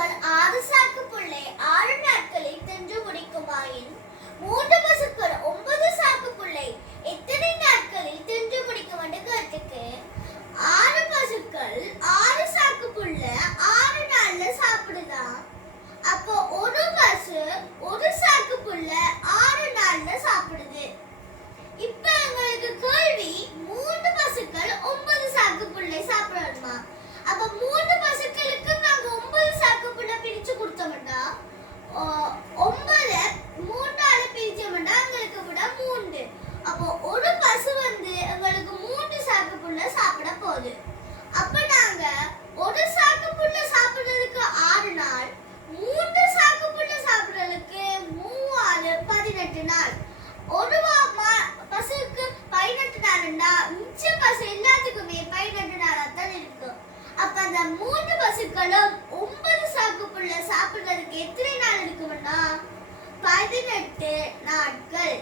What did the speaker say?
பசுக்கள் 6 சாக்கு புல்லை 6 நாட்களில் தின்று முடிக்குமாயின் 3 பசுக்கள் 9 சாக்கு புல்லை எத்தனை நாட்களில் தின்று முடிக்கும் என்று கேட்டுக்கு 6 பசுக்கள் 6 சாக்கு புல்ல 6 நாள்ல சாப்பிடுதா. அப்போ ஒரு பசு ஒரு சாக்கு புல்ல 6 நாள்ல சாப்பிடுது. இப்ப எங்களுக்கு கேள்வி 3 பசுக்கள் 9 சாக்கு புல்லை சாப்பிடணுமா? அப்ப 3 பசுக்களுக்கு நாங்க 9 சாக்கு புல்ல பிரிச்சு கொடுத்தோம்னா 9 3ஆல பிரிச்சோம்னா எங்களுக்கு விட 3. அப்போ ஒரு பசு எங்களுக்கு 3 சாக்கு புல்ல சாப்பிட போகுது. அப்ப நாங்க ஒரு சாக்கு புல்ல சாப்பிடுறதுக்கு 6 நாள், 3 சாக்கு புல்ல சாப்பிடுறதுக்கு 3 18 நாள். ஒரு பசுக்கு 18 நாள்னா மிச்ச பசு எல்லாத்துக்குமே 18 நாளா தான் இருக்கும். அப்ப அந்த 3 பசுக்களும் 9 சாக்கு புல்ல சாப்பிடுறதுக்கு எத்தனை நாள் இருக்கும்னா 18 நாட்கள்.